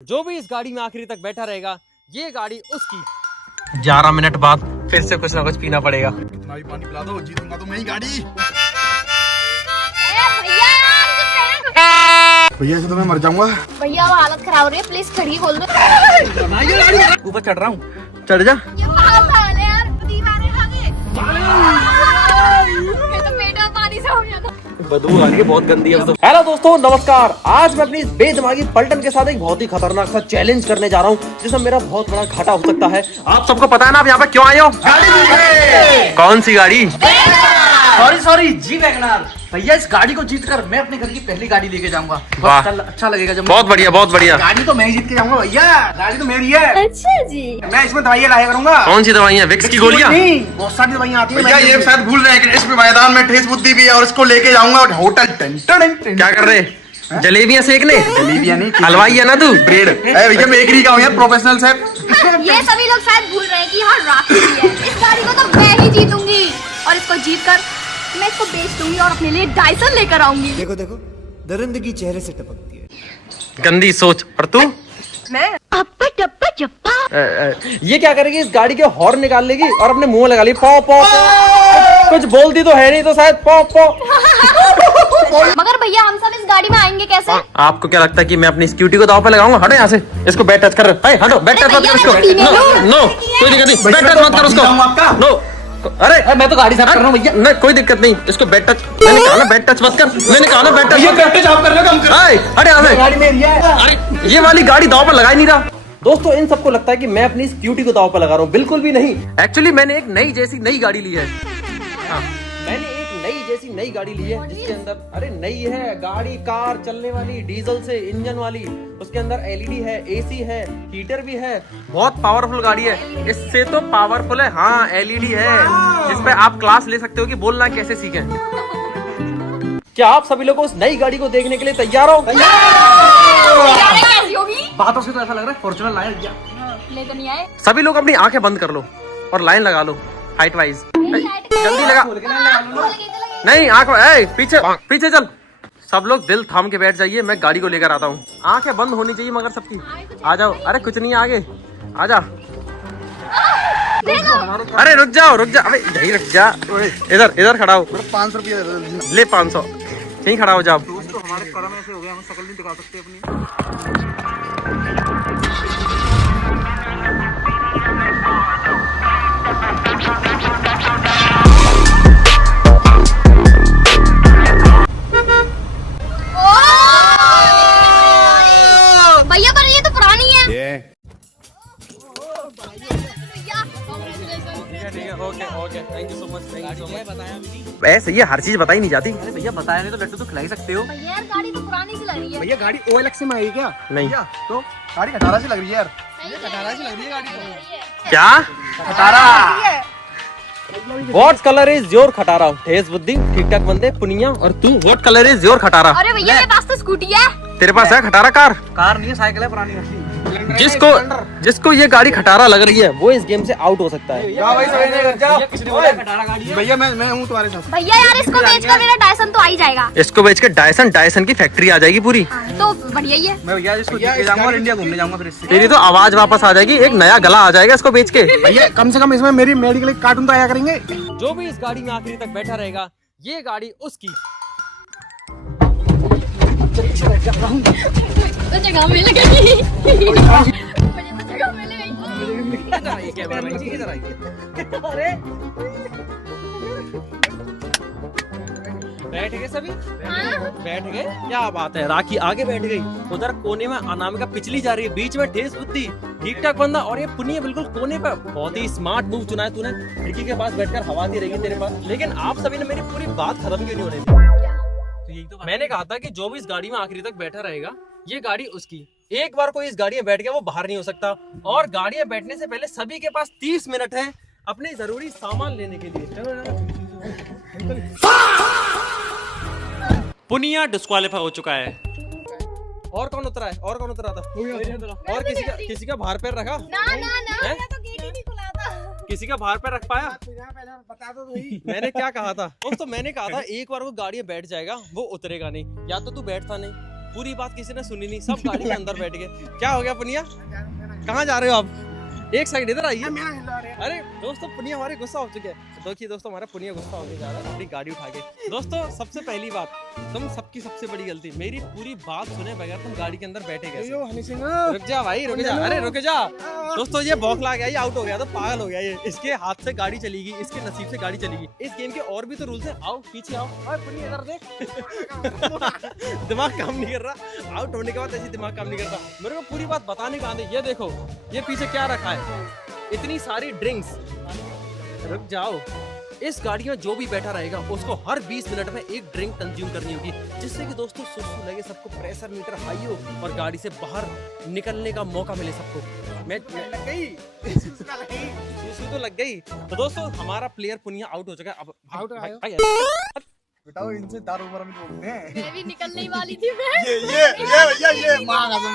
जो भी इस गाड़ी में आखिरी तक बैठा रहेगा ये गाड़ी उसकी। 11 मिनट बाद फिर से कुछ ना कुछ पीना पड़ेगा। कितना भी पानी पिला दो, जीतूंगा तो मैं ही गाड़ी। भैया से तो मैं मर जाऊंगा। भैया वो हालत खराब हो रही है, प्लीज खड़ी खोल दो। ऊपर चढ़ रहा हूँ, चढ़ जा। ये पागल है यार, दीवाने खा गए। मैं तो पेट में पानी से हो गया था। बदबू आ रही है बहुत गंदी है। हेलो दोस्तों, नमस्कार। आज मैं अपनी इस बेदिमागी पलटन के साथ एक बहुत ही खतरनाक सा चैलेंज करने जा रहा हूँ जिसमें मेरा बहुत बड़ा घाटा हो सकता है। आप सबको पता है ना आप यहाँ पे क्यों आए हो? कौन सी गाड़ी? सॉरी जी वैगनआर। भैया इस गाड़ी को जीतकर मैं अपने घर की पहली गाड़ी लेके जाऊंगा। वाह। अच्छा लगेगा जब बहुत बढ़िया, बहुत बढ़िया। गाड़ी तो मैं ही जीत के जाऊंगा भैया, गाड़ी तो मेरी है। अच्छा जी। मैं इसमें दवाइयाँ लाया करूंगा। कौन सी दवाइयाँ? विक्स की गोलियाँ? नहीं, बहुत सारी दवाइयाँ आती है। भैया ये शायद भूल रहे हैं कि इसमें मैदान में ठेस बुद्धि भी है और इसको लेके जाऊंगा होटल। क्या कर रहे? जलेबियाँ सेकने? जलेबियाँ नहीं, हलवाई है ना तू? ब्रेड। भैया बेकरी का हूँ यार, प्रोफेशनल शेफ। ये सभी लोग शायद भूल रहे हैं कि यहाँ राखी है। इस गाड़ी को तो मैं ही जीतूंगी और इसको जीतकर मैं इसको बेच दूंगी और अपने लिए डायसन लेकर आऊंगी। देखो देखो, दरिंदगी चेहरे से टपकती है। गंदी सोच। और तू? मैं अप्पा टप्पा चप्पा। ये क्या करेगी? इस गाड़ी के हॉर्न निकाल लेगी और अपने मुंह लगा ली। पौ पौ। कुछ बोलती तो है नहीं तो शायद पौ पौ। मगर भैया हम सब इस गाड़ी में आएंगे कैसे? आपको क्या लगता है कि मैं अपनी स्कूटी को दांव पे लगाऊंगा? हटो यहाँ से। इसको बैट टच कर। हटो, बैट टच मत कर इसको। नो, कोई दिक्कत नहीं। बैट टच मत कर उसको। नो। अरे मैं तो गाड़ी साफ कर रहा हूँ भैया। नहीं, कोई दिक्कत नहीं। इसको बैट टच, मैंने कहा ना बैट टच मत कर। मैंने कहा ना बैट टच मत कर। आप कर रहे हो? अरे यहाँ से। गाड़ी मेरी है। अरे ये वाली गाड़ी दांव पर लगा ही नहीं रहा। दोस्तों, इन सबको लगता है कि मैं अपनी स्कूटी को दांव पर लगा रहा हूँ। बिल्कुल भी नहीं। एक्चुअली मैंने एक नई गाड़ी ली है। हाँ, मैंने एक नई गाड़ी ली है जिसके अंदर, अरे नई है गाड़ी, कार चलने वाली, डीजल से इंजन वाली। उसके अंदर एलईडी है, एसी है, हीटर भी है। बहुत पावरफुल गाड़ी है। इससे तो पावरफुल है। हाँ, एलईडी है जिसपे आप क्लास ले सकते हो कि बोलना कैसे सीखें। क्या आप सभी लोग उस नई गाड़ी को देखने के लिए तैयार हो? कैसी होगी? बातों से तो ऐसा लग रहा है फॉर्च्यूनर लाया भैया। ले तो नहीं आए। सभी लोग अपनी आंखें बंद कर लो और लाइन लगा लो हाइट वाइज। जल्दी लगा। नहीं, आंख पीछे पीछे चल। सब लोग दिल थाम के बैठ जाइए, मैं गाड़ी को लेकर आता हूँ। आंखें बंद होनी चाहिए मगर सबकी। आ जाओ। अरे कुछ नहीं, आगे आ जा। अरे रुक जाओ। अबे यही रुक जा। इधर खड़ा हो। 500 रुपया ले 500। यहीं खड़ा हो जा। दोस्तों हमारे कर्म ऐसे हो गए, हम शक्ल नहीं दिखा सकते अपनी। भैया पर ये तो पुरानी है। Okay, thank you so much. ऐसे ये हर चीज बताई नहीं जाती। भैया बताया नहीं तो लड्डू तो खिला ही सकते हो। भैया यार गाड़ी तो पुरानी सी लग रही है। भैया गाड़ी OLX में आई क्या? नहीं। भैया तो गाड़ी 18 से लग रही है यार। खटारा सी लग रही है गाड़ी तो। क्या? व्हाट कलर इज योर खटारा? ठेस बुद्धि, ठीक ठाक बंदे, पुनिया। और तू व्हाट कलर इज योर खटारा? अरे भैया मेरे पास तो स्कूटी है। तेरे पास है खटारा कार? कार नहीं है, साइकिल है पुरानी रखी। जिसको ये गाड़ी खटारा लग रही है वो इस गेम से आउट हो सकता है। भैया मैं हूँ तुम्हारे साथ। भैया यार इसको बेचकर मेरा डायसन तो आ ही जाएगा। इसको बेच के डायसन की फैक्ट्री आ जाएगी पूरी। तो बढ़िया ही है। मैं भैया इसको जीत के जाऊंगा और इंडिया घूमने जाऊंगा फिर इससे। तेरी तो आवाज वापस आ जाएगी, एक नया गला आ जाएगा इसको बेच के। भैया कम से कम इसमें मेरी मेडिकल कार्टून तो आया करेंगे। जो भी इस गाड़ी में आखिरी तक बैठा रहेगा ये गाड़ी उसकी। तो जगह में लगेगी। मुझे तो जगह में लगेगी। बैठ गए सभी? हाँ? बैठ गए? क्या बात है। राखी आगे बैठ गई, उधर कोने में अनामिका पिछली जा रही है, बीच में ठेस बुद्धि, ठीक ठाक बंदा, और ये पुनिया बिल्कुल कोने पे। बहुत ही स्मार्ट मूव चुना है तूने। खिड़की के पास बैठकर हवा आती रहेगी तेरे पास। लेकिन आप सभी ने मेरी पूरी बात खत्म क्यों नहीं होने दी? तो यही तो मैंने कहा था कि जो भी इस गाड़ी में आखिरी तक बैठा रहेगा ये गाड़ी उसकी। एक बार कोई इस गाड़ी में बैठ गया वो बाहर नहीं हो सकता। और गाड़ी में बैठने से पहले सभी के पास 30 मिनट है अपने जरूरी सामान लेने के लिए। पुनिया डिस्क्वालीफाई हो चुका है। और कौन उतरा है? और कौन उतरा था? और किसी का बाहर पैर रखा? ना हैं? तो गेट ही नहीं खुला था। किसी का बाहर पैर रख पाया? बता दो भाई। मैंने क्या कहा था? तो मैंने कहा था एक बार वो गाड़ी में बैठ जाएगा वो उतरेगा नहीं। या तो तू बैठता नहीं पूरी बात किसी ने सुनी नहीं, सब गाड़ी के अंदर बैठ गए। क्या हो गया पुनिया, कहाँ जा रहे हो आप? एक साइड इधर आइए। अरे दोस्तों पुनिया हमारे गुस्सा हो चुके हैं। देखिए दोस्तों हमारा पुनिया गुस्सा होने जा रहा है अपनी गाड़ी उठा के। दोस्तों सबसे पहली बात, तुम सबकी सबसे बड़ी गलती, मेरी पूरी बात सुने बगैर तुम गाड़ी के अंदर बैठे गए। रुक जा भाई रुक जा, अरे रुक जा। दोस्तों ये बौखला गया, ये आउट हो गया, तो पागल हो गया ये। इसके हाथ से गाड़ी चलेगी, इसके नसीब से गाड़ी चलेगी। इस गेम के और भी तो रूल्स हैं। आओ पीछे आओ, पुनिया इधर देख। दिमाग काम नहीं कर रहा, आउट होने के बाद ऐसी दिमाग काम नहीं करता। मेरे को पूरी बात बताने का आने। ये देखो ये पीछे क्या रखा है, इतनी सारी ड्रिंक्स। रुक जाओ, इस गाड़ी में जो भी बैठा रहेगा उसको हर 20 मिनट में एक ड्रिंक कंज्यूम करनी होगी, जिससे कि दोस्तों सुसु लगे, सबको प्रेशर मीटर हाई हो और गाड़ी से बाहर निकलने का मौका मिले सबको। मैं लग गई सुसु तो लग गई। तो दोस्तों हमारा प्लेयर पुनिया आउट हो चुका है। अब आउट बताओ इनसे दारू उम्र में बोलते हैं। मैं भी निकलने ही वाली थी मैं। ये मां कसम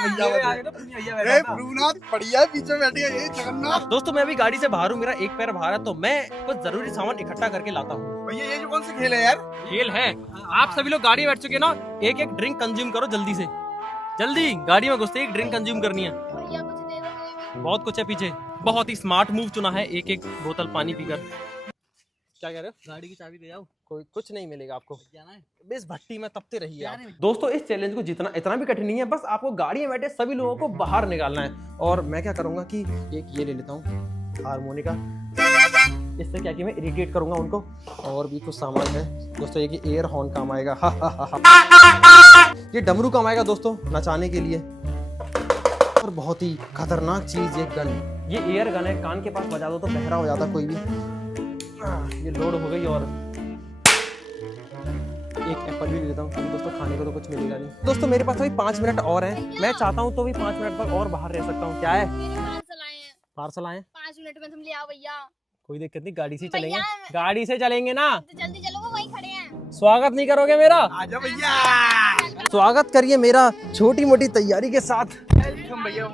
भैया भ्रूनाथ बढ़िया है, पीछे बैठ गया ये जगन्नाथ। दोस्तों मैं अभी गाड़ी से बाहर हूँ, मेरा एक पैर बाहर है, तो मैं कुछ जरूरी सामान इकट्ठा करके लाता हूँ। भैया ये जो कौन से खेल है यार? खेल है, आप सभी लोग गाड़ी में बैठ चुके ना, एक एक ड्रिंक कंज्यूम करो जल्दी से। जल्दी गाड़ी में घुसते एक ड्रिंक कंज्यूम करनी है। भैया कुछ दे दो मुझे भी। बहुत कुछ है पीछे, बहुत ही स्मार्ट मूव चुना है, एक एक बोतल पानी पीकर। क्या कह रहे हो? गाड़ी की चाबी दे जाओ। कोई कुछ नहीं मिलेगा आपको, जाना है बस भट्टी में तपते रहिए आप। दोस्तों इस चैलेंज को जीतना इतना भी कठिन नहीं है, बस आपको गाड़ी में बैठे सभी लोगों को बाहर निकालना है। और मैं क्या करूंगा कि एक ये ले लेता हूँ हारमोनिका, इससे क्या कि मैं इरिटेट करूंगा उनको। और भी कुछ सामान है दोस्तों, ये कि एयर हॉर्न काम आएगा, ये डमरू काम आएगा दोस्तों नचाने के लिए। और बहुत ही खतरनाक चीज ये गन, ये एयर गन है, कान के पास बजा दो तो बहरा हो जाता कोई भी। ये लोड हो गई। और एक एप्पल भी ले लेता हूँ, दोस्तों खाने को तो कुछ मिलेगा नहीं। दोस्तों मेरे पास अभी 5 मिनट और हैं, मैं चाहता हूँ तो भी 5 मिनट तक और बाहर रह सकता हूँ। क्या है? मेरे पार्सल आए हैं। पार्सल आए? 5 मिनट में तुम ले आओ भैया। कोई दिक्कत नहीं, गाड़ी से चलेंगे, भैया, गाड़ी से चलेंगे ना। तो जल्दी चलो, वो वहीं खड़े हैं। स्वागत नहीं करोगे मेरा? आजा भैया। स्वागत करिए मेरा छोटी मोटी तैयारी के साथ।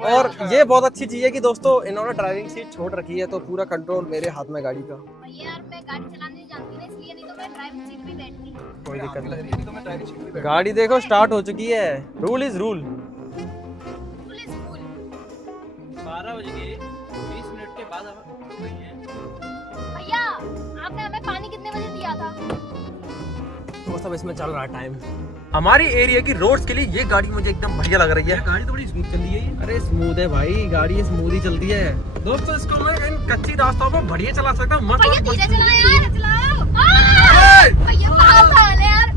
और ये बहुत अच्छी चीज है कि दोस्तों इन्होंने ड्राइविंग सीट छोड़ रखी है, तो पूरा कंट्रोल मेरे हाथ में गाड़ी का। भैया यार मैं गाड़ी चलाने नहीं जानती ना, इसलिए, नहीं तो मैं ड्राइविंग सीट पे बैठती। कोई दिक्कत नहीं, गाड़ी देखो स्टार्ट हो चुकी है। Rule is rule. पुलिस फूल। 12 बज गए, 20 मिनट के बाद अब भैया आपने हमें पानी कितने बजे दिया था? तो सब इसमें चल रहा है टाइम। हमारी एरिया की रोड्स के लिए ये गाड़ी मुझे एकदम बढ़िया लग रही है। गाड़ी तो बड़ी स्मूथ चल रही है ये। अरे स्मूथ है भाई, गाड़ी स्मूथ ही चलती है दोस्तों। इसको मैं इन कच्ची रास्तों पर बढ़िया चला सकता हूँ। मस्त भैया धीरे चलाओ यार, चलाओ। भैया बाहर था यार,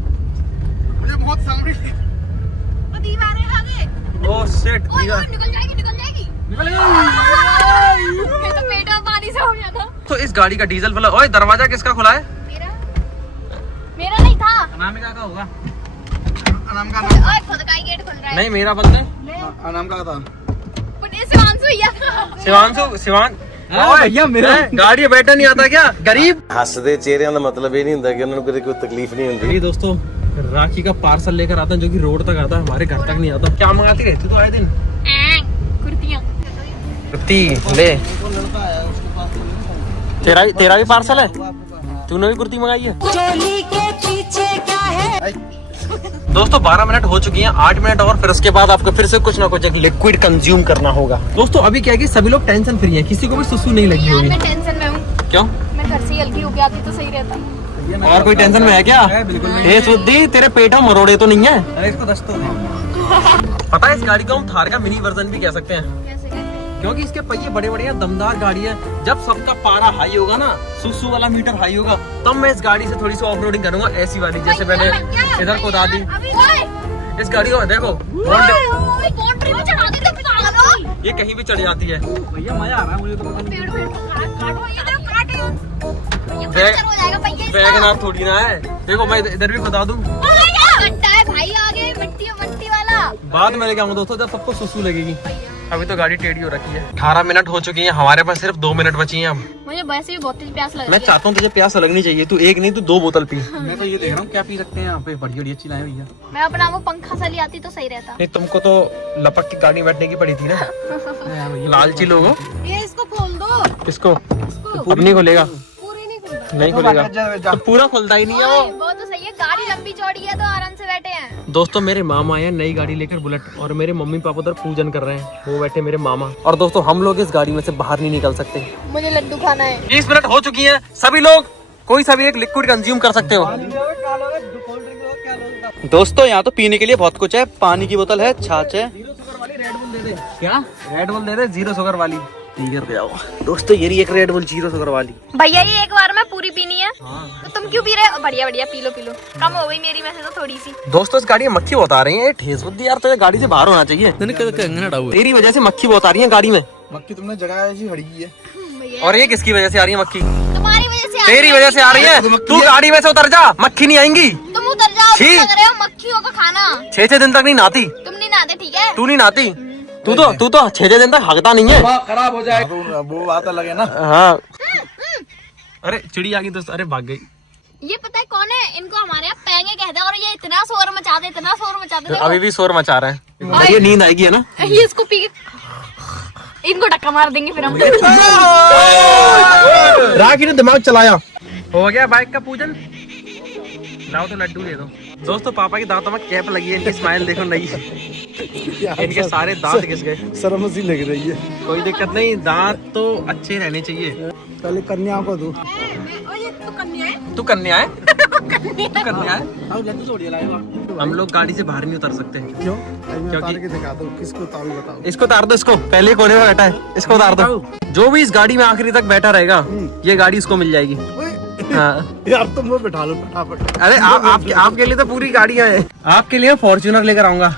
मुझे बहुत सामने वो दीवार है आगे। ओह शिट, ओए ओए निकल जाएगी, निकल जाएगी। निकल गई। मैं तो पेट में पानी से हो गया था। तो इस गाड़ी का डीजल वाला, ओए दरवाजा किसका खुला है? मेरा नहीं था। अनामिका का होगा। अनाम का ओए खुद का ही गेट खुल रहा है। नहीं मेरा बंद है। अनाम का था। पुलिस शिवांशु भैया था। शिवांशु शिवान भैया मेरा गाड़ी बैठा नहीं आता क्या गरीब? ਹੱਸਦੇ ਚਿਹਰਿਆਂ ਦਾ ਮਤਲਬ ਇਹ ਨਹੀਂ ਹੁੰਦਾ ਕਿ ਉਹਨਾਂ ਨੂੰ ਕਦੇ ਕੋਈ ਤਕਲੀਫ नहीं ਹੁੰਦੀ। ये दोस्तों राखी का पार्सल लेकर आता है, जो कि रोड तक आता है, हमारे घर तक नहीं आता। क्या मंगाती रहती तो आए दिन? कुर्तियाँ। कुर्ती ले, तेरा भी पार्सल है? तूने भी कुर्ती मंगाई है? चोली के पीछे क्या है? दोस्तों 12 मिनट हो चुकी हैं, 8 मिनट और फिर उसके बाद आपको फिर से कुछ ना कुछ एक लिक्विड कंज्यूम करना होगा। दोस्तों अभी क्या है कि सभी लोग टेंशन फ्री हैं, किसी को भी सुसु नहीं लगी यार होगी। मैं टेंशन में हूँ। क्यों? मैं घर से हल्की होके आती तो सही रहता। और कोई टेंशन में है क्या? ए सुद्दी तेरे पेट में मरोड़े तो नहीं है? अरे इसको दस तो पता है इस गाड़ी को हम थार का मिनी वर्जन भी कह सकते हैं, कैसे कहते हैं? क्योंकि इसके पहिए बड़े बड़े हैं, दमदार गाड़ी है। जब सबका पारा हाई होगा ना, सुसु वाला मीटर हाई होगा, तब मैं इस गाड़ी से थोड़ी सी ऑफ रोडिंग करूंगा, ऐसी वाली जैसे मैंने इधर को दा दी। इस गाड़ी को देखो बाउंड्री में चढ़ा देते पागल। ये कहीं भी चढ़ जाती है। भैया मजा आ रहा है मुझे तो। पेड़ पेड़ काटो, ये तो काटे। भैया बैग- पंचर हो जाएगा भैया इसका। वैगनआर थोड़ी ना है, देखो मैं इधर भी बता दूं। गड्ढा है भाई आगे, मिट्टी मिट्टी वाला। बाद में लेके आऊंगा दोस्तों जब सबको सुसु लगेगी। अभी तो गाड़ी टेढ़ी हो रखी है। 18 मिनट हो चुकी हैं, हमारे पास सिर्फ 2 मिनट बची हैं अब। मुझे वैसे भी बहुत तेज प्यास लग मैं रही है। चाहता हूँ तुझे प्यास लगनी चाहिए, तू एक नहीं तू 2 बोतल पी। मैं तो ये देख रहा हूँ क्या पी सकते हैं यहाँ पे, बढ़िया बढ़िया चीज़ है भैया। मैं अपना वो पंखा सा ले आती तो सही रहता। नहीं तुमको तो लपक की गाड़ी में बैठने की पड़ी थी ना, लालची लोगो। ये इसको खोल दो। किसको? अब नहीं खुलेगा, पूरी नहीं खुलता। नहीं खुलेगा तो पूरा खुलता ही नहीं है वो। वो तो सही है, गाड़ी लंबी भी चौड़ी है तो आराम से बैठे हैं। दोस्तों मेरे मामा आए हैं नई गाड़ी लेकर बुलेट, और मेरे मम्मी पापा उधर पूजन कर रहे हैं, वो बैठे मेरे मामा। और दोस्तों हम लोग इस गाड़ी में से बाहर नहीं निकल सकते। मुझे लड्डू खाना है। 20 मिनट हो चुकी हैं, सभी लोग कोई सा भी एक लिक्विड कंज्यूम कर सकते हो। दोस्तों यहाँ तो पीने के लिए बहुत कुछ है, पानी की बोतल है, छाछ है। क्या रेड बुल दे दे, 0 शुगर वाली। ठीक है आओ दोस्तों, ये एक रेड बुल 0 शुगर वाली। भैया ये एक बार में पूरी पीनी है। तो तुम क्यों पी रहे हो? बढ़िया बढ़िया पी लो पी लो, कम हो गई मेरी में से तो थोड़ी सी। दोस्तों इस गाड़ी में मक्खी बहुत आ रही है, ठेस बुद्धि यार, तो ये गाड़ी से बाहर होना चाहिए। तेरी वजह से मक्खी बहुत आ रही है गाड़ी में। मक्खी तुमने जगह ऐसी हड़ी की है। और ये किसकी वजह से आ रही है मक्खी? तुम्हारी वजह से। तेरी वजह से आ रही है। तू गाड़ी में से उतर जा, मक्खी नहीं आएंगी। तुम उतर जाओ, छी। लग रहे हो मक्खियों का खाना। 6 दिन तक नहीं नहाती। तुम नहीं नहाते ठीक है? तू नहीं नहाती, तू तो 6 दिन तक हगता नहीं है। खराब हो जाए वो बात अलग है ना। हाँ अरे चिड़ी आ गई दोस्त, अरे भाग गई। ये पता है कौन है? इनको हमारे यहाँ पैंगे कहते हैं, और ये इतना शोर मचाते इतना शोर मचाते। अभी भी शोर मचा रहे हैं। ये नींद आएगी है ना। ये इसको पी के इनको धक्का मार देंगे फिर हम। राखी ने दिमाग चलाया। हो गया बाइक का पूजन, लाओ तो लड्डू दे दो। दोस्तों पापा की दांतों में कैप लगी है, इनकी स्माइल देखो नई। इनके सारे दांत घिस गए। शर्म सी लग रही है। कोई दिक्कत नहीं, दांत तो अच्छे रहने चाहिए। पहले कन्या को दो। तू कन्या है? तू कन्या है? हम लोग गाड़ी से बाहर नहीं उतर सकते। क्यों? क्योंकि दिखा दो किसको उतारू बताओ। इसको उतार दो, इसको पहले कोने में बैठा है, इसको उतार दो। जो भी इस गाड़ी में आखिरी तक बैठा रहेगा ये गाड़ी उसको मिल जाएगी। हाँ यार तुम वो बैठा लो फटाफट। अरे आपके लिए तो पूरी गाड़ियाँ हैं। आपके लिए फॉर्च्यूनर लेकर आऊंगा।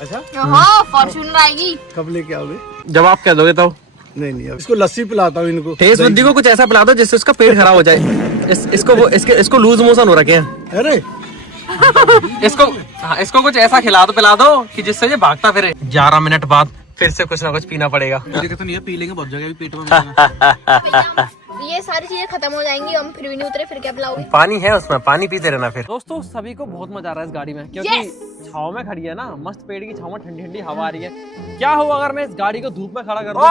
अच्छा हाँ फॉर्च्यूनर आएगी। कब लेके आओगे? जब आप कह दोगे तो। नहीं इसको लस्सी पिलाता हूँ इनको। ठेस बुद्धि को कुछ ऐसा पिला दो जिससे उसका पेट खराब हो जाए। इसको लूज मोशन हो रखे हैं। अरे इसको कुछ ऐसा खिला दो कि जिससे ये भागता फिरे। 11 मिनट बाद फिर से कुछ ना कुछ पीना पड़ेगा। तो नहीं पी लेंगे बहुत जगह पेट में। ये सारी चीजें खत्म हो जाएंगी, हम फिर भी नहीं उतरे, फिर क्या पिलाओगे? पानी है उसमें, पानी पीते रहना फिर। दोस्तों सभी को बहुत मजा आ रहा है इस गाड़ी में, क्योंकि छाव में खड़ी है ना, मस्त पेड़ की छाव में ठंडी ठंडी हवा आ रही है। क्या हो अगर मैं इस गाड़ी को धूप में खड़ा कर दूं?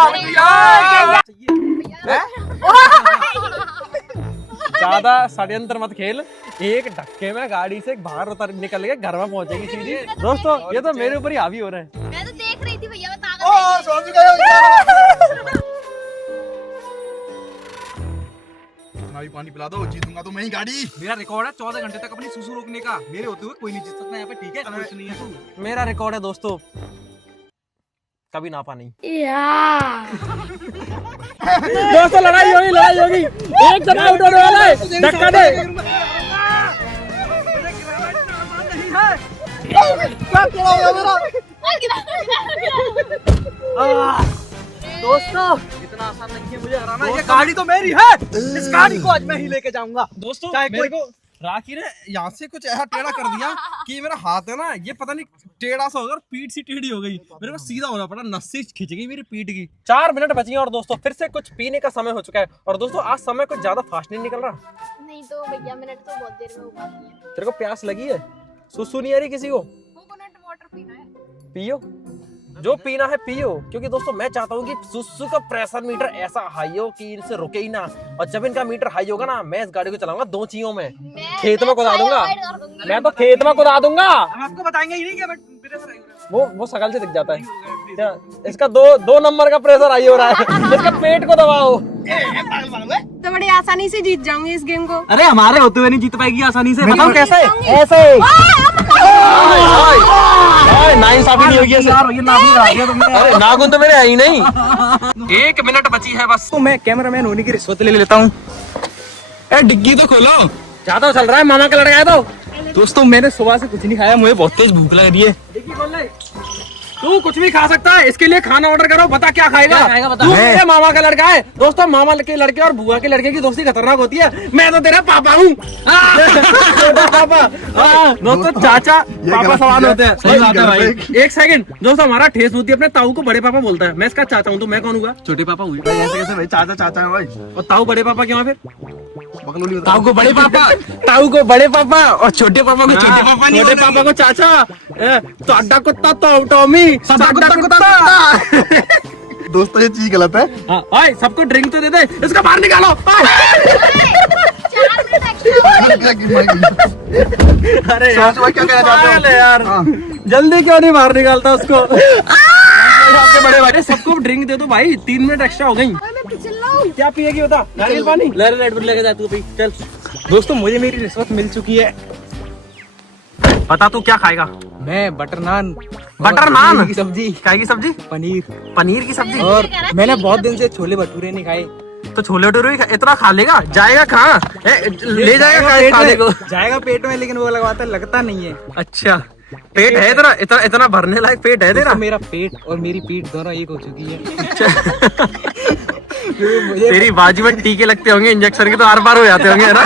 ज्यादा षड्यंत्र मत खेल, एक धक्के में गाड़ी से बाहर उतर निकल के घर में पहुंचेगी सीधी। दोस्तों ये तो मेरे ऊपर ही हावी हो रहे हैं। मैं तो देख रही थी भैया, अभी पानी पिला दो, जीतूंगा तो मैं ही गाड़ी। मेरा रिकॉर्ड है 14 घंटे तक अपनी सुसु रोकने का। मेरे होते हुए कोई नहीं जीत सकता यहाँ पे, ठीक है? कुछ नहीं है तू। मेरा रिकॉर्ड है दोस्तों, कभी नापा नहीं। दोस्तों लड़ाई होगी। एक जन आउट होने वाला है, धक्का दे। दोस्तों इतना आसान नहीं है मुझे हराना। ये गाड़ी तो मेरी है, इस गाड़ी को आज मैं ही लेके जाऊंगा। दोस्तों चाहे मेरे कोई- को राखी ने यहाँ से कुछ ऐसा टेढ़ा कर दिया कि मेरा हाथ है ना, ये पता नहीं टेढ़ा सा हो गया और पीठ सी टेढ़ी हो गई। मेरे को सीधा होना पड़ा, नस्सी खिंच गई मेरी पीठ की। 4 मिनट बची हैं और दोस्तों फिर से कुछ पीने का समय हो चुका है। और दोस्तों आज समय कुछ ज्यादा फास्ट नहीं निकल रहा। नहीं तो भैया मिनट तो बहुत देर में हो पाती है। तेरे को प्यास लगी है? सुसु नहीं आ रही किसी को? कोकोनट वाटर पीना है। पियो, जो पीना है पियो, क्योंकि दोस्तों मैं चाहता हूँ कि सुसु का प्रेशर मीटर ऐसा हाई हो कि इनसे रुके ही ना। और जब इनका मीटर हाई होगा ना, मैं इस गाड़ी को चलाऊंगा 2 चीयों में। खेत में कुदा दूंगा, मैं तो खेत में कुदा दूंगा। हम आपको बताएंगे ही नहीं कि मेरे से वो शकल से दिख जाता है। क्या इसका 2 नंबर का प्रेशर हाई हो रहा है। इसका पेट को दबाओ। तो बड़ी आसानी से जीत जाऊंगी इस गेम को। अरे हमारे होते हुए नहीं जीत पाएगी आसानी से। बताओ कैसे? ऐसे नाइंसाफी नहीं होगी ऐसे। यार ये नाखून खा दिया तुमने। अरे नाखून तो मेरे है ही नहीं। 1 मिनट बची है बस। तो मैं कैमरामैन होने की रिश्वत ले लेता हूँ। डिग्गी तो खोलो, ज्यादा चल रहा है, मामा का लड़का है तो। दोस्तों मैंने सुबह से कुछ नहीं खाया, मुझे बहुत तेज भूख लग रही है। तू कुछ भी खा सकता है, इसके लिए खाना ऑर्डर करो। बता क्या खाएगा? क्या खाएगा बता। तू मेरे मामा का लड़का है। दोस्तों मामा के लड़के और बुआ के लड़के की दोस्ती खतरनाक होती है। मैं तो तेरा पापा हूँ। पापा दोस्तों, चाचा पापा समान होते हैं। सही बात है भाई। 1 सेकंड दोस्तों, हमारा ठेस बुद्धि अपने ताऊ को बड़े पापा बोलता है। मैं इसका चाचा हूँ तो मैं कौन हुआ? छोटे पापा हुई। ऐसे कैसे भाई? चाचा चाचा है भाई। और ताऊ बड़े पापा क्यों है फिर? बकलोली ताऊ को बड़े पापा, ताऊ को बड़े पापा और छोटे पापा को छोटे पापा नहीं, छोटे पापा को चाचा। तो अड्डा कुत्ता तो टॉमी, अड्डा कुत्ता। दोस्तों ये चीज गलत है। हाँ, सबको ड्रिंक तो दे दे, इसको बाहर निकालो। 4 मिनट अरे सोच भाई क्या कहना चाहते हो? यार जल्दी क्यों नहीं बाहर निकालता उसको? आपके बड़े भाई सबको ड्रिंक दे दो भाई, 3 मिनट एक्स्ट्रा हो गई। क्या पिएगी बता? नारियल पानी लेके जा तू, चल। दोस्तों मुझे मेरी रिश्वत मिल चुकी है। बता तू क्या खाएगा? मैं बटर नान, बटर नान की सब्जी, काय की सब्जी? पनीर की सब्जी। और मैंने बहुत दिन से छोले भटूरे नहीं खाए। तो छोले भटूरे इतना खा लेगा? जाएगा कहाँ? ले जाएगा कहाँ खाने को? जाएगा पेट में, लेकिन वो लगता नहीं है। अच्छा पेट है तेरा? इतना भरने लायक पेट है तेरा? मेरा पेट और मेरी पीठ दोनों एक हो चुकी है। तेरी बाजू में टीके लगते होंगे इंजेक्शन के, तो आर पार हो जाते होंगे, है ना?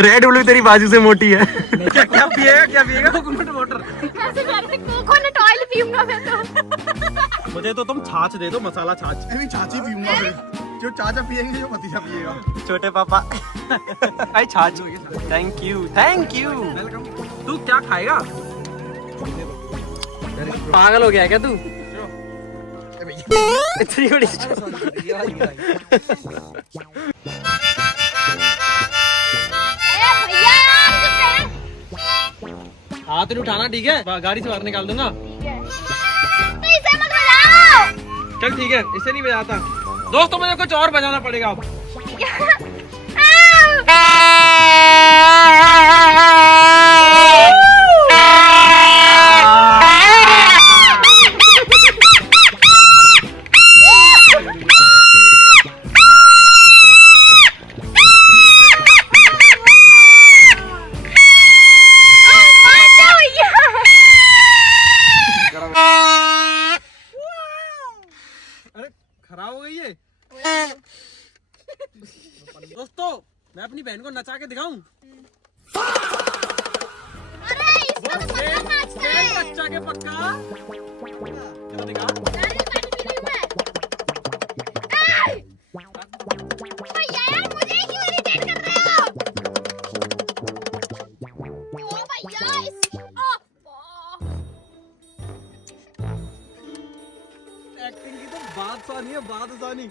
रेड बुल तेरी बाजू से मोटी है। क्या पिएगा? Coconut water. कोकोनट ऑयल पीऊंगा मैं तो। मुझे तो तुम छाछ दे दो, मसाला छाछ। मैं भी छाछ ही पीऊंगा फिर। जो चाचा पिएंगे, जो भतीजा पिएगा। छोटे पापा आई छाछ। थैंक यू तू क्या खाएगा? पागल हो गया है क्या तू? इतनी बड़ी हाथ नहीं उठाना, ठीक है? गाड़ी से बाहर निकाल दूंगा। इसे मत बजाओ। चल ठीक है, इसे नहीं बजाता। दोस्तों मुझे कुछ और बजाना पड़ेगा अब। खराब हो गई है। दोस्तों मैं अपनी बहन को नचा के दिखाऊं? नचा के पक्का चलो दिखा। एक्टिंग की तो बात सानी है, बात सानी।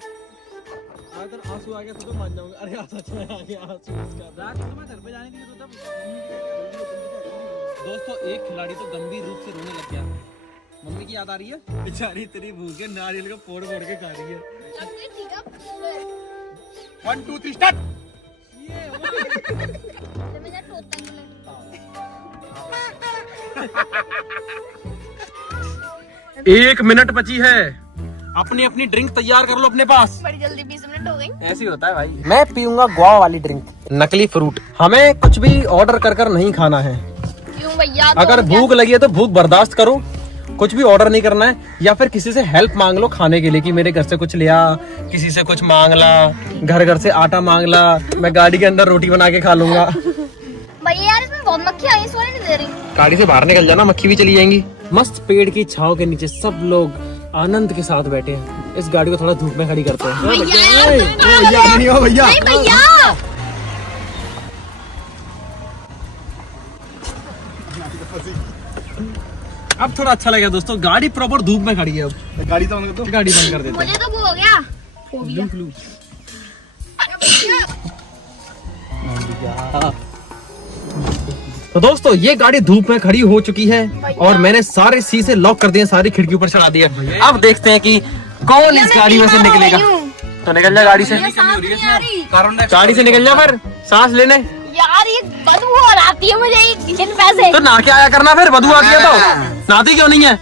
अगर आंसू आ गया तो मान जाऊंगा। अरे सच में आ गया आंसू इसका। रात को मैं घर पे जाने दिया तो तब। दोस्तों एक खिलाड़ी तो गंभीर रूप से रोने लग गया। मम्मी की याद आ रही है? बेचारी तेरी भूखे नारियल को फोड़ फोड़ के खा रही है। 1 2 3 स्टार्ट। एक मिनट बची है। अपनी अपनी ड्रिंक तैयार कर लो अपने पास। बड़ी जल्दी 20 मिनट हो गई। ऐसे ही होता है भाई। मैं पीऊंगा गुआवा वाली ड्रिंक, नकली फ्रूट। हमें कुछ भी ऑर्डर कर नहीं खाना है। क्यों भैया? अगर भूख लगी है तो भूख बर्दाश्त करो, कुछ भी ऑर्डर नहीं करना है। या फिर किसी से हेल्प मांग लो खाने के लिए कि मेरे घर से कुछ ले आ, किसी से कुछ मांग ला, घर से आटा मांग ला, मैं गाड़ी के अंदर रोटी बना के खा लूंगा। भैया यार इसमें बहुत मक्खी आई, इस वाले नहीं दे रही। गाड़ी से बाहर निकल जाना, मक्खी भी चली जाएंगी। मस्त पेड़ की छांव के नीचे सब लोग आनंद के साथ बैठे हैं। इस गाड़ी को थोड़ा धूप में खड़ी करते हैं। भैया नहीं हो भैया। नहीं भैया। अब थोड़ा अच्छा लगेगा दोस्तों, गाड़ी प्रॉपर धूप में खड़ी है। अब गाड़ी तो बंद कर दो। गाड़ी बंद कर देते मुझे तो वो हो गया। तो दोस्तों ये गाड़ी धूप में खड़ी हो चुकी है और मैंने सारे शीशे लॉक कर दिए, सारी खिड़की ऊपर चढ़ा दिया। अब देखते हैं कि कौन इस गाड़ी में से निकलेगा। तो निकल जा गाड़ी से, गाड़ी से निकल जा। फिर सांस लेने यार ये बदबू और आती है मुझे इन पैसे। तो नहा के आया करना, फिर बदबू आती है तो नहाती क्यों नहीं है?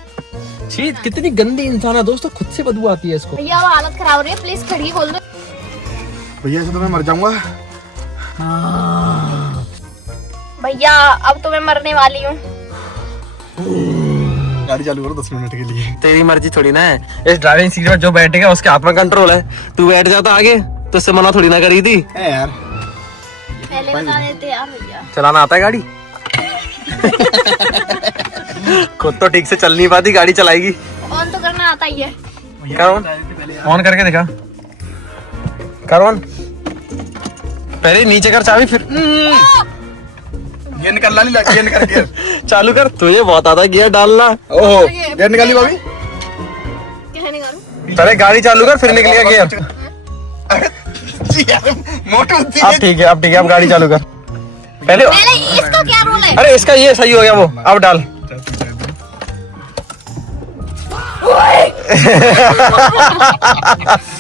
छी कितनी गंदी इंसान है दोस्तों, खुद से बदबू आती है इसको। भैया वो हालत खराब हो रही है, प्लीज खिड़की खोल दो। भैया ऐसे तो मैं मर जाऊंगा। भैया अब तो मैं मरने वाली हूँ। गाड़ी चालू करो 10 मिनट के लिए। तेरी मर्जी थोड़ी ना है, इस ड्राइविंग सीट में जो बैठेगा उसके हाथ में कंट्रोल है। तू बैठ जाता आगे तो उससे मना थोड़ी ना करी थी। है यार, पहले बता देते यार भैया। चलाना आता है गाड़ी? खुद तो ठीक से चल नहीं पाती, गाड़ी चलाएगी। ऑन तो करना आता ही है। कर ऑन करके दिखा। कर ऑन, पहले नीचे कर चाबी, फिर गियर निकाल ली, गियर निकाल, गियर चालू कर। तुझे बहुत आता है गियर डालना। ओहो गियर निकाली भाभी। क्या निकालूं? पहले गाड़ी चालू कर फिर निकलेगा गियर। बुद्धि है, मोटी बुद्धि अब है। ठीक है, अब ठीक है, अब गाड़ी चालू कर। पहले पहले इसका क्या रोल है? अरे इसका ये सही हो गया, वो अब डाल।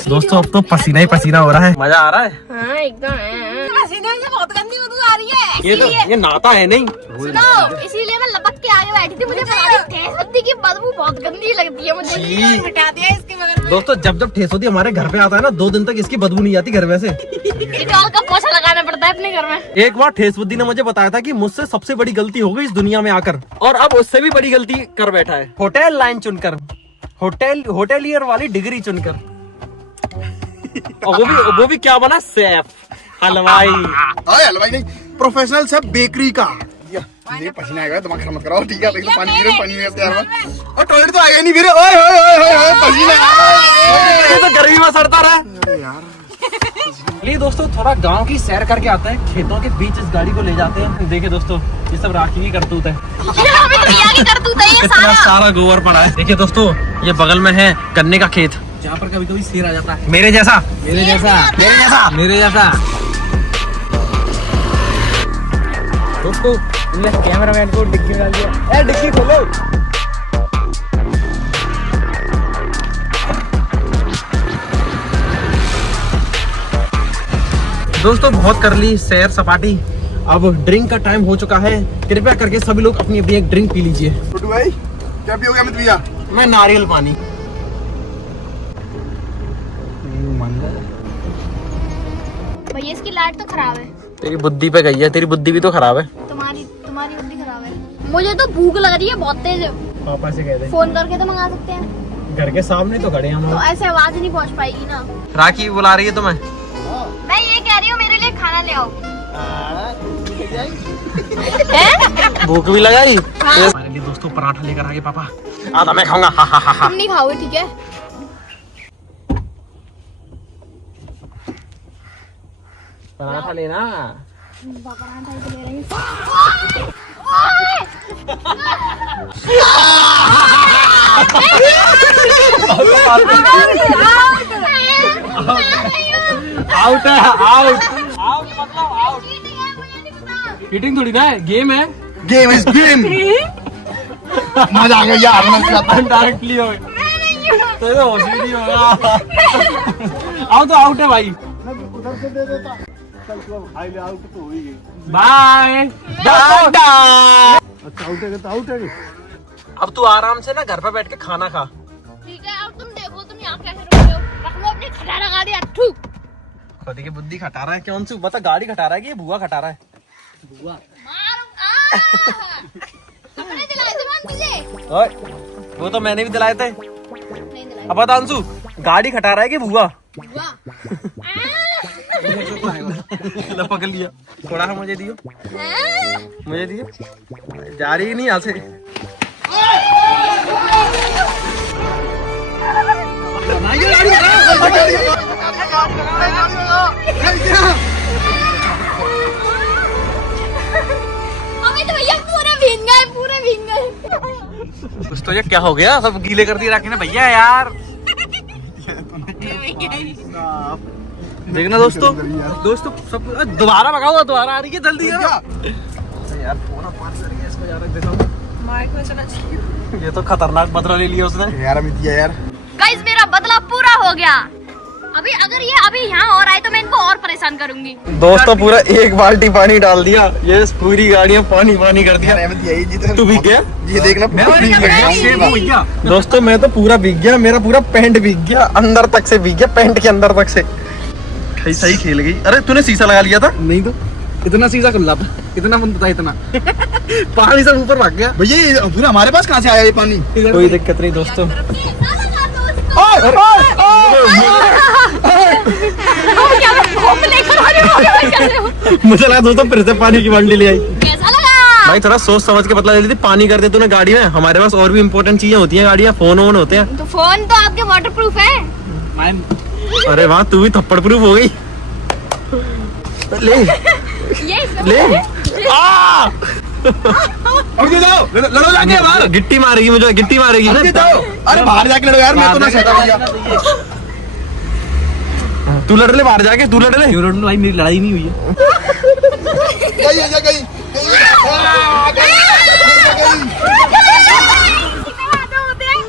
दोस्तों अब तो पसीना ही पसीना हो रहा है, मजा आ रहा है। हाँ एकदम पसीने से बहुत गंदी बदबू आ रही है। ये तो ये नहाता है नहीं। सुनो, इसीलिए मैं लपक के आगे बैठी थी। मुझे पता नहीं ठेसबत्ती की बदबू बहुत गंदी लगती है मुझे। हटा दिया इसके बगल में। दोस्तों जब जब ठेसोदी हमारे घर पे आता है ना, 2 दिन तक इसकी बदबू नहीं आती घर में से। डिटॉल का पोछा लगाना पड़ता है अपने घर में। एक बार ठेसबुद्दी ने मुझे बताया था कि मुझसे सबसे बड़ी गलती हो गई इस दुनिया में आकर, और अब उससे भी बड़ी गलती कर बैठा है। होटल लाइन चुनकर, होटेलियर वाली डिग्री चुनकर, और वो भी क्या बना, शेफ, हलवाई। हाँ हलवाई नहीं, प्रोफेशनल से बेकरी का। ये पसीना आएगा, दिमाग खराब मत कराओ, ठीक है? एक तो पानी में तैयार हुआ और टॉयलेट तो आएगा ही नहीं फिर। ओए ओए ओए पसीना, ये तो गर्मी में सड़ता रहा। चलिए दोस्तों थोड़ा गांव की सैर करके आते हैं, खेतों के बीच इस गाड़ी को ले जाते हैं। देखिए दोस्तों ये सब राखी की करतूत है, ये इतना सारा गोबर पड़ा है। देखिए दोस्तों ये बगल में है गन्ने का खेत, जहाँ पर कभी कभी शेर आ जाता है। मेरे जैसा, मेरे जैसा, मेरे जैसा, मेरे जैसा। दोस्तों कैमरामैन को डिग्गी में डाल दिया। ए डिग्गी खोलो। दोस्तों बहुत कर ली सैर सपाटी, अब ड्रिंक का टाइम हो चुका है। कृपया करके सभी लोग अपनी अपनी एक ड्रिंक पी लीजिए। छोटू भाई क्या पियोगे अमित भैया? मैं नारियल पानी। भैया इसकी लाइट तो खराब है। तेरी बुद्धि पे गई है, तेरी बुद्धि भी तो खराब है। तुम्हारी बुद्धि खराब है। मुझे तो भूख लग रही है बहुत तेज। पापा से कह दे, फोन करके तो मंगा सकते हैं। घर के सामने तो खड़े हम। तो ऐसे आवाज नहीं पहुंच पाएगी ना। राखी बुला रही है तुम्हें। मैं ये कह रही हूँ मेरे लिए खाना ले आओ। भूख भी लगाई। हमारे लिए दोस्तों पराठा लेकर आ गए पापा, आधा मैं खाऊंगा। हा हा हा हा। तुम नहीं खाओगे ठीक है? पराठा लेना। पराठा ही तो ले रही हूँ। आउट है, आउट आउट मतलब आउट। हीटिंग थोड़ी ना है, गेम है। Game is game. मजा आ गया यार, मजा आता है। डायरेक्टली हो तो होश ही नहीं होगा। आओ तो आउट है भाई। उधर से दे देता, चल तो हाई आउट तो हो ही गई। बाय टाटा। अच्छा आउट है तो आउट है। अब तू आराम से ना घर पे बैठ के खाना खा। ठीक है अब तुम देखो तुम यहाँ कैसे रुक रहे हो। रख लो अपनी खटारा गाड़ी अट्ठू। खुद की बुद्धि खटा रहा है, कौन सी बता गाड़ी खटा रहा है कि ये बुआ खटा रहा है? बुआ कपड़े दिलाए थे मैंने तुझे। ओए वो तो मैंने भी दिलाए थे। नहीं दिलाए। अब बता अंशु, गाड़ी खटा रहा है कि बुआ? वाह। लो पकड़ लिया, थोड़ा सा मुझे दियो, मुझे दियो। जा रही नहीं यहाँ से। अभी तो भैया पूरे भीग गए। दोस्तों ये क्या हो गया, सब गीले कर दिए राखी ने भैया यार। देखना दोस्तों, दोस्तों सब दोबारा भगाओ, दोबारा आ रही है, जल्दी करो यार। फोन पास कर गया इसको यार, देखो माइक में चला चाहिए। ये तो खतरनाक बदला ले लिया उसने यार अमित यार। गाइस मेरा बदला पूरा हो गया। अभी अगर ये अभी यहाँ और आए तो मैं इनको और परेशान करूंगी। दोस्तों पूरा 1 बाल्टी पानी डाल दिया, ये पूरी गाड़ियाँ पानी पानी कर दिया। अमित यही जीत। तू भीग गया? ये देखना भैया। दोस्तों मैं तो पूरा भीग गया, मेरा पूरा पैंट भीग गया, अंदर तक से भीग गया, पैंट के अंदर तक से। सही खेल गई। अरे तूने शीशा लगा लिया था? नहीं तो इतना शीशा खुला था, इतना बंद था, इतना पानी से ऊपर भाग गया। भैया ये फिर हमारे पास कहाँ से आया ये पानी? कोई दिक्कत नहीं दोस्तों। मुझे लगा दोस्तों फिर से पानी की बाल्टी ले आई। कैसा लगा? भाई थोड़ा सोच समझ के बदला ले ली थी, पानी कर दे तूने गाड़ी में। हमारे पास और भी इम्पोर्टेंट चीजें होती हैं, गाड़ियाँ, फोन वोन होते हैं। तो फोन तो आपके वाटर प्रूफ है। अरे वहाँ तू भी थप्पड़ प्रूफ हो गई। ले ये ले आ! लड़ो जाके बाहर। गिट्टी मारेगी मुझे, गिट्टी मारेगी। अरे बाहर जाके लड़ो यार, मैं तो ना सहता भैया। तू लड़ ले बाहर जाके, तू लड़ ले। क्यों लड़ूं भाई, मेरी लड़ाई नहीं हुई है। गई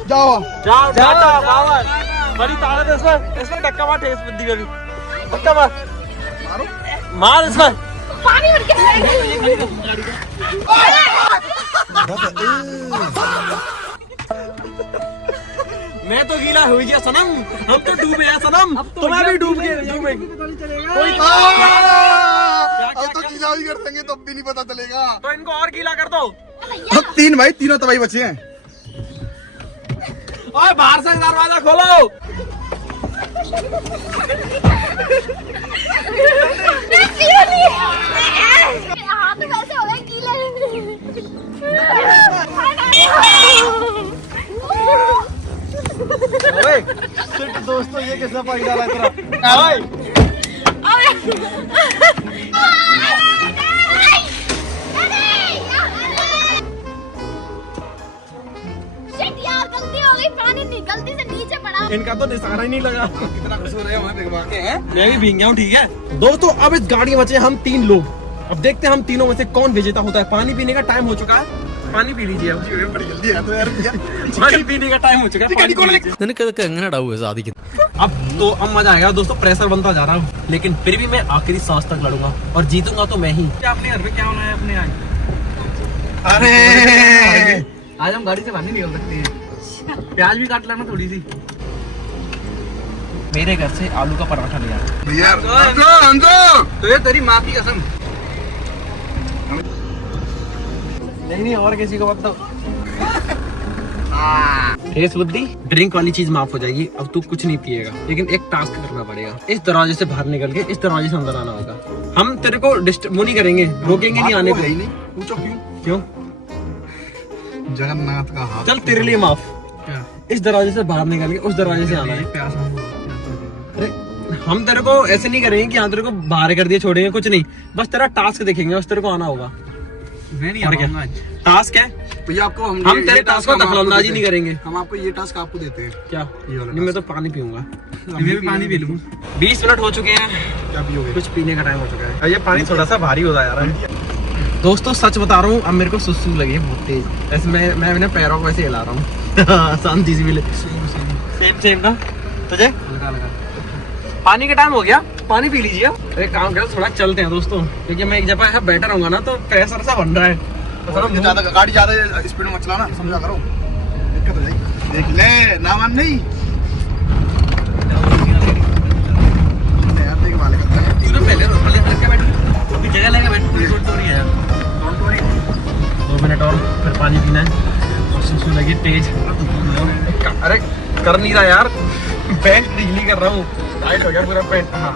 जाओ बड़ी ताकत है इसमें धक्का मार ठेस बंदी का भी, धक्का मार, मार इसमें। पानी भर के मैं तो गीला हो गया सनम, हम तो डूब गया सनम, तुम्हें भी डूब गए। अब तो गीला भी कर देंगे तो भी नहीं पता चलेगा। तो इनको और गीला कर दो। अब 3 भाई, तीनों तबाही बचे हैं। ओए बाहर से दरवाजा खोलो। हाँ तो वैसे हो गए गीले। दोस्तों ये किसने पानी डाला इतना? Shit यार, गलती हो गई, पानी गलती से नीचे पड़ा। इनका तो निशाना ही नहीं लगा। कितना खुश हो रहे हैं हमें भिगवा के हैं। मैं भी भीग गया हूँ, ठीक है दोस्तों। अब इस गाड़ी में बचे हम 3 लोग। अब देखते हैं हम तीनों में से कौन विजेता होता है। पानी पीने का टाइम हो चुका है, पानी पी लीजिए। अब बड़ी जल्दी है तो यार भैया। पानी पीने का टाइम हो चुका है, पानी पी लीजिए। अब तो अब मजा आएगा दोस्तों, प्रेशर बनता जा रहा हूँ, लेकिन फिर भी मैं आखिरी सांस तक लड़ूंगा और जीतूंगा तो मैं ही। अपने घर में क्या होना है अपने यहाँ? अरे आज हम गाड़ी से बाहर नहीं निकल सकते हैं। प्याज भी काट लेना थोड़ी सी। मेरे घर से आलू का पराठा ले आया। भैया तो ये तेरी माँ की कसम। नहीं और किसी को बताओ। ठेस बुद्धि, ड्रिंक वाली चीज माफ हो जाएगी। अब तू कुछ नहीं पिएगा, लेकिन एक टास्क करना पड़ेगा। इस दरवाजे से बाहर निकल के इस दरवाजे से अंदर आना होगा। हम तेरे को डिस्टर्ब नहीं करेंगे, रोकेंगे नहीं आने पे। नहीं पूछो क्यों? जगन्नाथ का हाथ। चल तेरे लिए माफ। इस दरवाजे से बाहर निकल के उस दरवाजे से आना है। अरे हम तेरे को ऐसे नहीं करेंगे कि हाँ तेरे को बाहर कर दिए छोड़ेंगे, कुछ नहीं। बस तेरा टास्क देखेंगे, बस तेरे को आना होगा। और क्या टास्क है भैया आपको हम तेरे टास्क को दखलंदाजी नहीं करेंगे। हम आपको ये टास्क आपको देते हैं। क्या? नहीं मैं तो पानी पीऊंगा। मैं भी पानी पी लूँ। 20 मिनट हो चुके हैं, क्या पियोगे? कुछ पीने का टाइम हो चुका है। ये पानी थोड़ा सा भारी हो जा रहा है दोस्तों, सच बता रहा हूँ। अब मेरे को सुसु लगी है बहुत तेज। ऐसे मैं अपने पैरों को वैसे हिला रहा हूँ। शांति से मिले। सेम ना तुझे? पानी का टाइम हो गया, पानी पी लीजिए। एक काम करो, थोड़ा चलते हैं दोस्तों, क्योंकि मैं एक जगह ऐसा बैठा रहूंगा ना तो प्रेशर सा बन रहा है। तो ज्यादा गाड़ी ज्यादा स्पीड में मत चलाना, समझा करो, दिक्कत हो जाएगी। देख ले ना मान नहीं यार, देख वाले करता है। तूने पहले लेके बैठ, अभी जगह लेके बैठ, कोई रोड तो नहीं है यार। 2 मिनट और फिर पानी पीना है। और सुसु लगी तेज। अरे कर नहीं रहा यार, पैंट ढीली कर रहा हूँ, टाइट हो गया पूरा पैंट। हाँ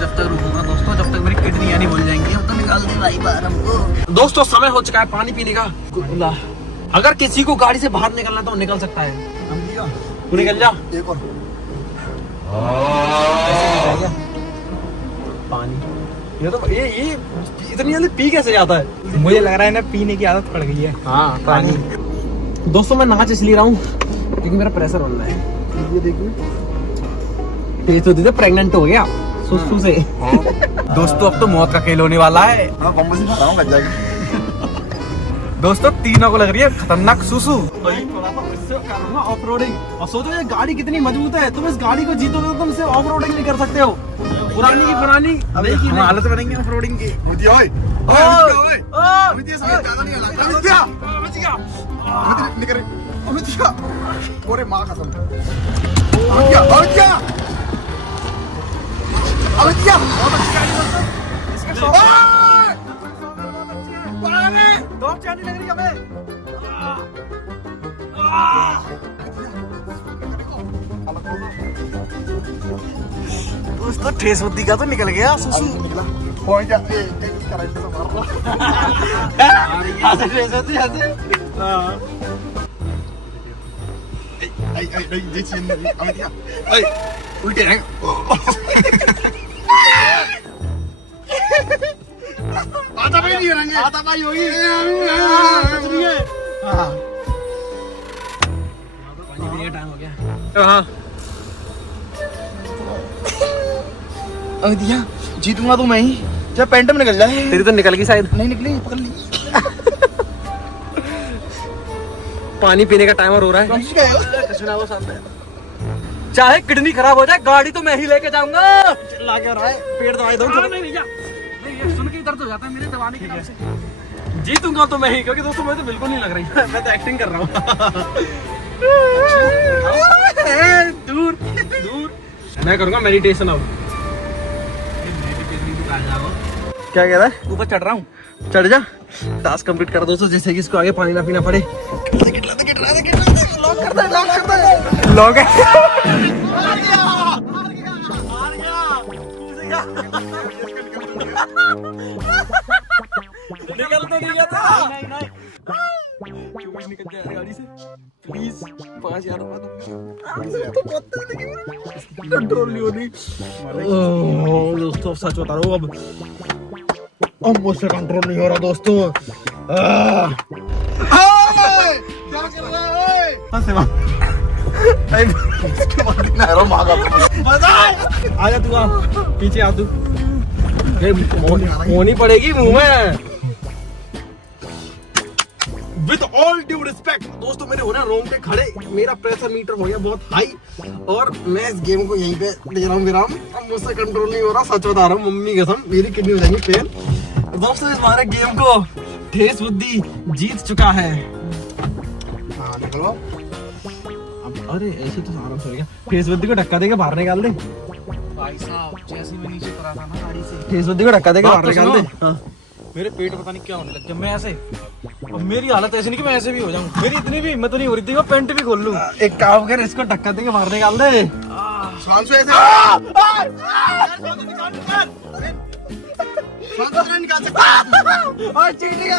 जब तक रुकूंगा दोस्तों, जब तक मेरी किडनी नहीं बोल जाएंगी, हम तो निकाल दे भाई बाहर हमको। दोस्तों समय हो चुका है पानी पीने का। अगर किसी को गाड़ी से बाहर निकलना तो निकल सकता है। तू निकल जा। एक और पानी ये तो ये इतनी जल्दी पी कैसे जाता है? मुझे लग रहा है ना पीने की आदत पड़ गई है। हाँ पानी। दोस्तों मैं नाच इसलिए रहा हूँ क्योंकि मेरा प्रेशर बन रहा है। ये देखिए तेज होती तो प्रेग्नेंट हो गया सुसु से। दोस्तों अब तो मौत का खेल होने वाला है। हाँ बम्बू से खा रहा हूँ, बच जाएगा। दोस्तों तीनों को लग रही है खतरनाक सुसु। Off roading. और सोचो ये गाड़ी कितनी मजबूत है, तुम इस गाड़ी को जीतोगे तो तुम सिर्फ ऑफ रोडिंग नहीं कर सकते हो। पुरानी की पुरानी हम हालत बनेंगे ऑफ रोडिंग की। मुझे ओए मुझे ज्यादा नहीं हलाता। निकल अमित ओरे माँ कसम। बहुत अच्छी गाड़ी दोस्तों। दो चांदी लग रही है हमें। दोस्तों ठेस बुद्धि का तो निकल गया सुसु। निकला पहुंच जा। करंट से मार ऐसे ठेस होती है ऐसे। आई जी चीन नहीं अमित आई उल्टे हैं। आता भाई नहीं रहेंगे, आता भाई होगी। हाँ पानी पीने का टाइम हो गया। हाँ दिया जीतूंगा तो मैं ही, जब पेंट में निकल जाए। तेरी तो निकल गई शायद। नहीं निकली, पकड़ ली। पानी पीने का टाइमर हो रहा है। चाहे किडनी खराब हो जाए, गाड़ी तो मैं ही लेके जाऊंगा। ला के रहा है, पेड़ दवाई दो। नहीं भैया, ये सुन के ही दर्द हो जाता है मेरे दबाने के नाम से। जीतूंगा तो मैं ही, क्योंकि दोस्तों मुझे तो बिल्कुल नहीं लग रही। मैं तो एक्टिंग कर रहा हूँ। दूर दूर मैं करूंगा मेडिटेशन अब। क्या कह रहा है? ऊपर चढ़ रहा हूँ। चढ़ जा, टास्क कंप्लीट कर दोस्तों, जैसे कि इसको आगे पानी ना पीना पड़े। लॉक है। निकल तो नहीं था। निकल जाए गाड़ी से प्लीज। 5000 रुपया कंट्रोल नहीं हो रही दोस्तों, सच बता रहा हूँ, अब मुझसे कंट्रोल नहीं हो रहा दोस्तों। क्या कर रहा है? आजा तू, आ पीछे आ तू। होनी पड़ेगी मुंह में। विद ऑल ड्यू रिस्पेक्ट दोस्तों, मेरे हो रहा रोंगटे खड़े, मेरा प्रेशर मीटर हो गया बहुत हाई, और मैं इस गेम को यहीं पे दे रहा हूँ विराम। अब मुझसे कंट्रोल नहीं हो रहा, सच बता रहा हूँ, मम्मी कसम मेरी किडनी हो जाएंगी फेल। दोस्तों, इस हमारे गेम को ठेस बुद्धि जीत चुका है। हाँ निकलो। अरे ऐसे तो आराम से हो गया। ठेस बुद्धि को धक्का देके बाहर निकाल दे। भाई साहब, जैसे मैं नीचे करा था ना गाड़ी से, ठेस बुद्धि को धक्का देके बाहर बात तो निकाल दे। सुनो। मेरे पेट पता नहीं क्या होने लग गया। मैं ऐसे, अब मेरी हालत ऐसी नहीं कि मैं ऐसे भी हो जाऊं। मेरी इतनी भी हिम्मत नहीं हो रही थी, मैं पेंट भी खोल लूं। एक काम कर, इसको धक्का देके बाहर निकाल दे। स्वांशु ऐसे निकाल सकता है। और चीटिंग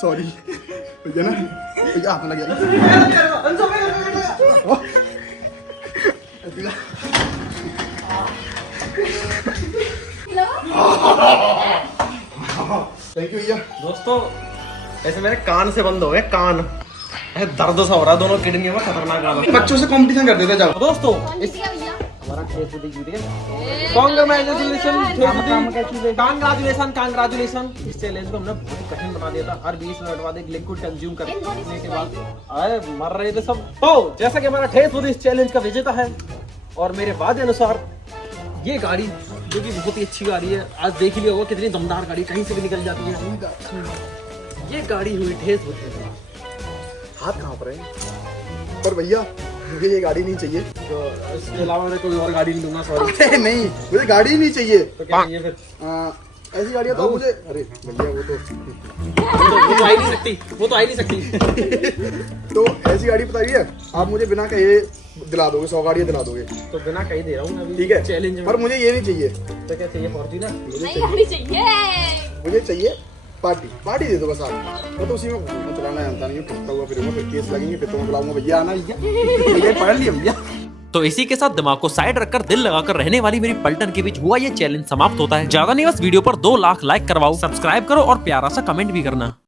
सॉरी भैया ना, भैया हाथ में लग गया। थैंक यू भैया। दोस्तों, ऐसे मेरे कान से बंद हो गए, कान ऐसे दर्द सा हो रहा है दोनों किडनियों में, खतरनाक वाला। बच्चों से कंपटीशन कर देते जाओ। दोस्तों, जीत गया भैया। हमारा ठेस बुद्धि जीत गया। कांग्रेचुलेशन। इस चैलेंज को हमने बहुत ही कठिन बना दिया था। हर 20 मिनट बाद एक लिक्विड कंज्यूम करने के बाद अरे मर रहे थे सब। तो जैसा कि हमारा ठेस बुद्धि इस चैलेंज का विजेता है, और मेरे वादे अनुसार ये गाड़ी, जो कि बहुत ही अच्छी गाड़ी है, आज देख ही लिया होगा कितनी दमदार गाड़ी, कहीं से भी निकल जाती है। ये गाड़ी हुई ठेस बुद्धि। हाथ कहाँ पर है? पर भैया मुझे ये गाड़ी नहीं चाहिए। तो इसके अलावा मैं कोई और गाड़ी नहीं दूंगा, सॉरी। अरे नहीं, मुझे गाड़ी ही नहीं चाहिए। तो क्या चाहिए फिर? ऐसी गाड़ियाँ तो मुझे, अरे भैया वो तो आ ही नहीं सकती, वो तो आ ही नहीं सकती। तो ऐसी गाड़ी बताइए आप मुझे बिना कहे दिला दोगे, 100 गाड़ियाँ दिला दोगे। तो बिना कहीं दे रहा हूँ अभी, ठीक है चैलेंज में। पर मुझे ये नहीं चाहिए। तो क्या चाहिए? फॉर्च्यूनर। नई गाड़ी चाहिए। मुझे चाहिए पार्टी, पार्टी दे दो बस आप। मैं तो उसी में चलाना जानता नहीं हूँ, ठुकता हुआ फिरूंगा, फिर केस लगेंगे, फिर तो मैं बुलाऊंगा भैया आना भैया। ये पढ़ लिया भैया। तो इसी के साथ दिमाग को साइड रखकर दिल लगाकर रहने वाली मेरी पलटन के बीच हुआ ये चैलेंज समाप्त होता है। ज्यादा नहीं, बस वीडियो पर 2 लाख लाइक करवाओ, सब्सक्राइब करो और प्यारा सा कमेंट भी करना।